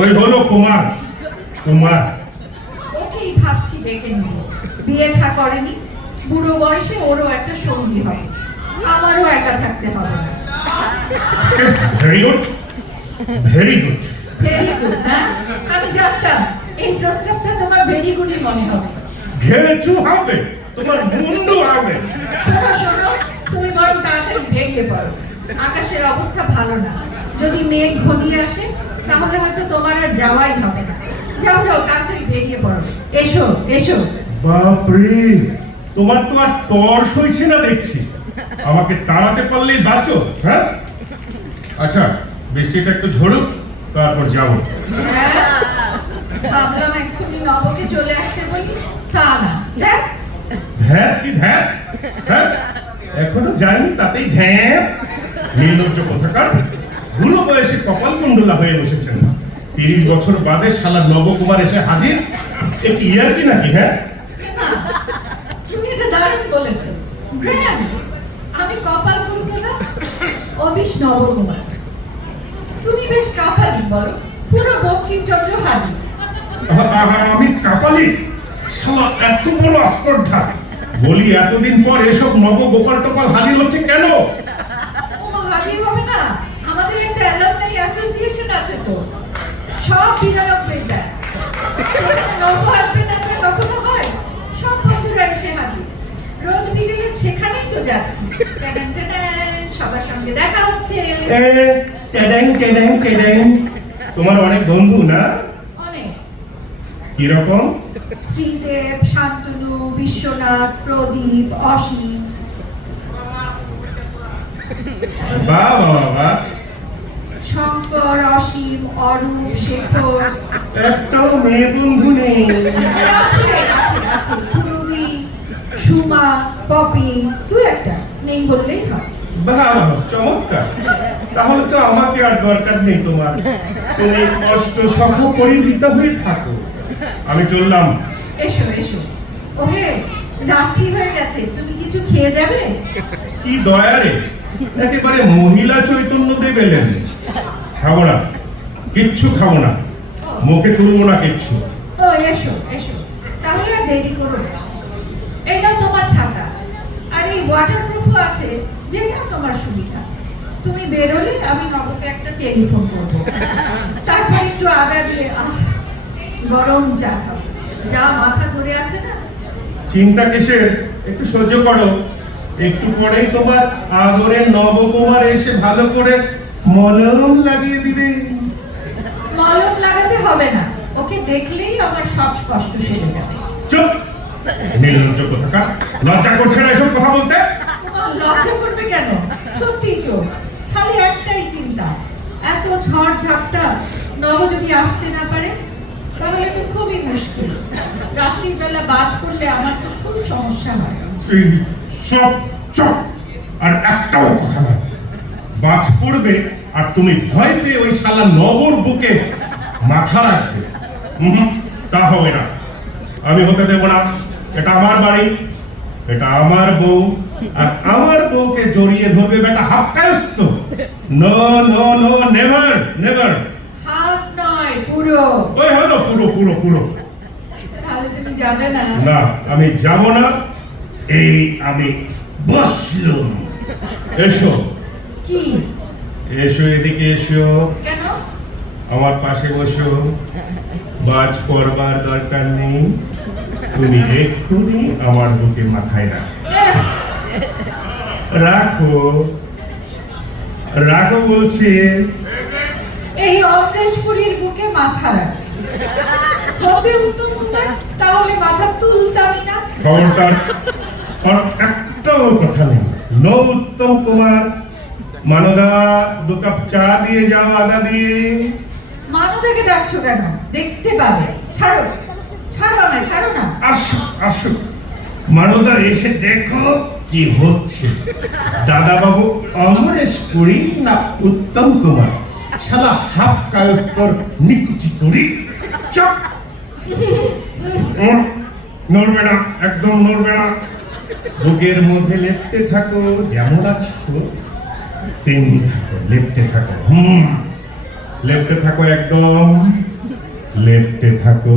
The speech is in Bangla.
ওই হলো কুমার। কুমার ওকেই ভাবছি ডেকে নিব। বিয়ে থা করেনি, বুড়ো বয়সে ওরও একটা সঙ্গী হয়, আমারও একা থাকতে হবে না। Very good, very good. Very good না? আমি জানতাম এই প্রস্তাবটা তোমার ভেরি গুডই মনে হবে। ঘেরেছু হবে, তোমার মুন্ডু হবে। শোনো শোনো, তুমি বরং তাড়াতাড়ি বেরিয়ে পড়ো, আকাশের অবস্থা ভালো না। যদি মেঘ ঘনিয়ে আসে তাহলে হয়তো তোমার আর যাওয়াই হবে না। যাও যাও, তাড়াতাড়ি বেরিয়ে পড়ো। এসো এসো। বাপরে, তোমার তো আর তর সইছে না দেখছি। আমাকে তাড়াতে পারলেই বাঁচো। হ্যাঁ, আচ্ছা বৃষ্টিটা একটু ঝরুক, তারপর যাবো। হ্যাঁ, ভাবলাম এক্ষুনি নবকে চলে আসতে বলি, তা না। দেখ ধ্যাত কি ধ্যাত, হ্যাঁ এখনো যায়নি তাতেই ধ্যাত। নির্লজ্জ কোথাকার, বুড়ো বয়সে কপাল কুণ্ডলা হয়ে বসেছেন। 30 বছর বাদে শালা নবকুমার এসে হাজির। একটি ইয়ার কি নাকি? হ্যাঁ, তুমি এটা দারুণ বলেছো, ব্র্যান্ড। আমি কপাল কুণ্ডলা, অবিশ নবকুমার। তুমি বেশ কাপালি বলো, পুরো বঙ্কিমচন্দ্র হাজির। আমি কাপালি? শালা এত বড় আস্পর্ধা। বলি এতদিন পর এসব নবগোপাল টোপাল হাজির হচ্ছে কেন? ও হাজির হবে না, আমাদের একটা অ্যালামনাই অ্যাসোসিয়েশন আছে তো, সব 92 ব্যাচ। সেখানে নব আসবে না তো কখনো হয়? সব বন্ধুরা এসে হাজির। রোজ বিকেলে সেখানেই তো যাচ্ছি। ট্যাডাং ট্যাডাং, সবার সঙ্গে দেখা হচ্ছে। টেডেং টেডেং টেডেং। তোমার অনেক বন্ধু না? অনেক। কিরকম? শ্রীদেব, শান্তনু, বিশ্বনাথ, প্রদীপ, অসীম। বাহ বাহ বাহ। শঙ্কর, অসীম, অরূপ, শেখর। একটাও মেয়ে বন্ধু নেই? আছে আছে আছে, পূর্বী, সুমা, পপি, দু একটা, নেই বললেই হয়। বাহ বাহ, চমৎকার। তাহলে তো আমাকে আর দরকার নেই তোমার। তুমি কষ্ট সহ পরিবৃত হয়ে থাকো, আমি চললাম। এসো এসো। ওহে, রাত্রি হয়ে গেছে, তুমি কিছু খেয়ে যাবে? কি দয়ারে, একেবারে মহিলা চৈতন্য দেব এলেন। খাবো না, কিচ্ছু খাবো না, মুখে তুলবো না কিচ্ছু। ও এসো এসো, তাহলে আর দেরি করো না। এটা তোমার ছাতা, আর এই ওয়াটারপ্রুফও আছে, যেটা তোমার সুবিধা। তুমি বেরোলে আমি নবকে একটা টেলিফোন করবো, তারপর একটু আদা দিয়ে গরম চা খাবো। যা মাথা ধরে আছে না। চিন্তা কিসের, একটু সহ্য করো। একটু পরেই তোমার আদরের নবকুমার এসে ভালো করে মলম লাগিয়ে দিবে। মলম লাগাতে হবে না, ওকে দেখলেই আমার সব কষ্ট সেরে যাবে। চুপ, নির্লজ্জ কোথাকার। লজ্জা করছে না এসব কথা বলতে? তোমার লজ্জা করবে কেন? সত্যিই তো, খালি একটাই চিন্তা, এত ঝড় ঝাপটা, নব যদি আসতে না পারে তাহলে তো খুবই মুশকিল। রাত্রির বেলা বাজ পড়লে আমার তো খুব সমস্যা হয়। এই সব চপ, আর একটাও কথা না। বাজ পড়বে আর তুমি ভয় পেয়ে ওই শালা নবর বুকে মাথা রাখবে। তা হবে না, আমি হতে দেব না। এটা আমার বাড়ি, এটা আমার বউ, আর আমার বউকে জড়িয়ে ধরবে বেটা half Kayastha. No no no, never never. Half নয়, পুরো। ওই হলো পুরো পুরো পুরো। তাহলে তুমি যাবে না? না, আমি যাব না। এই আমি বসলুম। এসো কি? এসো, এদিকে এসো, কেন? আমার পাশে বসো। বাজ পড়বার দরকার নেই, তুমি এক্ষুনি আমার বুকে মাথায় রাখো। রাখো রাখো বলছি। এই অমরেশপুরীর বুকে মাথা রাখবে? হতে উত্তম কুমার, তাহলে মাথা তুলতামই না। খবরদার, আর একটাও কথা নেই। নো উত্তম কুমার। মানদা, 2 কাপ চা দিয়ে যাও, আদা দিয়ে। মানদাকে ডাকছো কেন? দেখতে পাবে। ছাড়ো ছাড়ো না, ছাড়ো না। আসো আসো, মানদা এসে দেখো কি হচ্ছে। দাদা বাবু অমরেশ পুরী না উত্তম কুমার? শালা হাফ কায়স্তর নিকুচি করি। চপ, নড়বে না, একদম নড়বে না। বুকের মধ্যে লেপটে থাকো, যেমন আছো তেমনি থাকো, লেপটে থাকো। লেপটে থাকো একদম। লেপ্টে থাকো